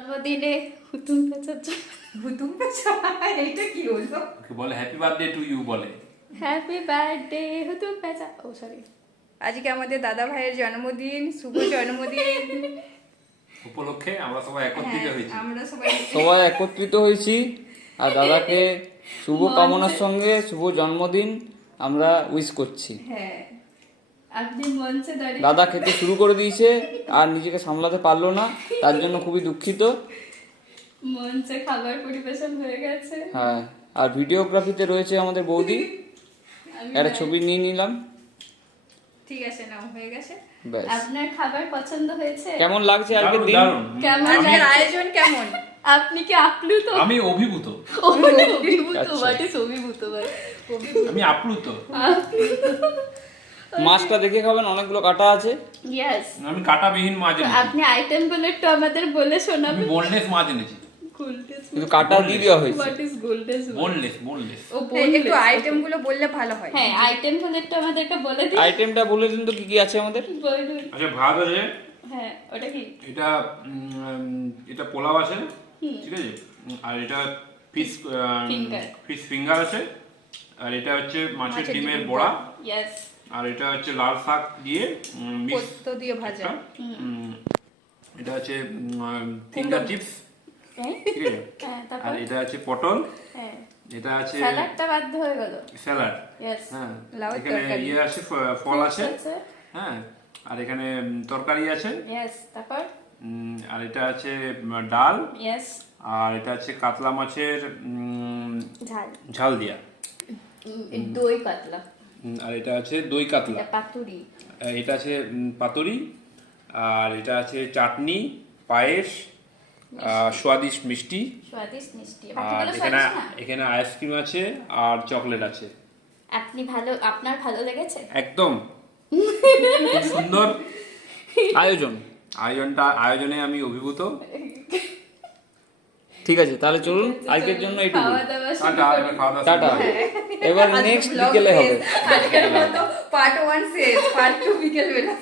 জন্মদিনে হুতুম পেঁচার হুতুম পেঁচা এটা কি হলো? ওকে বলে হ্যাপি বার্থডে টু ইউ বলে। হ্যাপি বার্থডে হুতুম পেঁচা। ও সরি, আজকে আমাদের দাদা ভাইয়ের জন্মদিন, শুভ জন্মদিন উপলক্ষে আমরা সবাই একত্রিত হ্যাঁ, হয়েছি। আমরা সবাই সবাই একত্রিত হয়েছি আর দাদাকে শুভ কামনার সঙ্গে শুভ জন্মদিন আমরা উইশ করছি। হ্যাঁ আপনি মঞ্চে দাঁড়িয়ে দাদা খেতে শুরু করে দিয়েছে আর নিজেকে সামলাতে পারলো না, তার জন্য খুবই দুঃখিত। মঞ্চে খাবার পরিবেশন হয়ে গেছে। হ্যাঁ, আর ভিডিওগ্রাফিতে রয়েছে আমাদের বৌদি। আমি একটা ছবি নিয়ে নিলাম। ঠিক আছে, নাও হয়ে গেছে। ব্যাস। আপনার খাবার পছন্দ হয়েছে? কেমন লাগছে আজকের দারুণ, দিন? দারুণ। কেমন আজকের লাগছে? আয়োজন কেমন? আপনি কি আপ্লুত? আমি অভিভূত, অভিভূত, আচ্ছা। হোয়াট ইজ অভিভূত? আমি আপ্লুত, মাছটা দেখে খাবেন, অনেকগুলো কাটা আছে। ইয়েস। আমি কাটাবিহীন মাছ এনেছি। আপনি আইটেম গুলো একটু আমাদের বলে আমি শোনাবেন। বোনলেস মাছ এনেছি। কিন্তু কাটা দিয়ে দেওয়া হয়েছে। হোয়াট ইজ গোল্ডেস? Boneless, boneless. ও এই একটু boneless, আইটেম গুলো বললে ভালো হয়। হ্যাঁ, আইটেম গুলো একটু আমাদেরকে বলে দিন। আইটেমটা বলে দিন তো কি কি আছে আমাদের। বলুন। আচ্ছা, ভাত আছে, হ্যাঁ, ওটা কি? এটা এটা পোলাও আছে, ঠিক আছে, আর এটা ফিশ Finger. ফিশ ফিঙ্গার আছে, আর এটা হচ্ছে মাছের ডিমের বড়া, ইয়েস। আর এটা হচ্ছে লাল শাক দিয়ে মিক্স, পোস্ত দিয়ে ভাজা। এটা হচ্ছে ফিঙ্গার চিপস, হ্যাঁ, ঠিক আছে, হ্যাঁ, আর তারপর? এটা আছে পটল, হ্যাঁ, এটা আছে স্যালাডটা বাধ্য হয়ে গেল। Salad, yes. হ্যাঁ, লাউয়ের এখানে তরকারি। ইয়ে আছে, ফল আছে, হ্যাঁ, আর এখানে তরকারি আছে, ইয়েস, তারপর? আর এটা আছে ডাল, ইয়েস। আর এটা আছে কাতলা মাছের ঝাল। ঝাল দিয়া, দই কাতলা। আর এটা আছে দই কাতলা, এটা পাতুরি। এটা আছে পাতুরি, আর এটা আছে চাটনি, পায়েস, স্বাদিষ্ট মিষ্টি, স্বাদিষ্ট মিষ্টি। আর বাকিগুলো এখানে স্বাদিষ্ট না? এখানে আইসক্রিম আছে আর চকলেট আছে। আপনি ভালো, আপনার ভালো লেগেছে? একদম খুব সুন্দর আয়োজন। আয়োজনে আমি অভিভূত। ঠিক আছে, তাহলে চলুন আজকের জন্য এইটুকু। খাওয়া দাওয়া শুরু টাটা, করুন। এবার খাওয়া দাওয়া টাটা। শুরু করো। এবার আজকে নেক্সট vlog বিকেলে হবে। শেষ। আজকের মতো পার্ট 1 শেষ, পার্ট 2 বিকেল বেলা।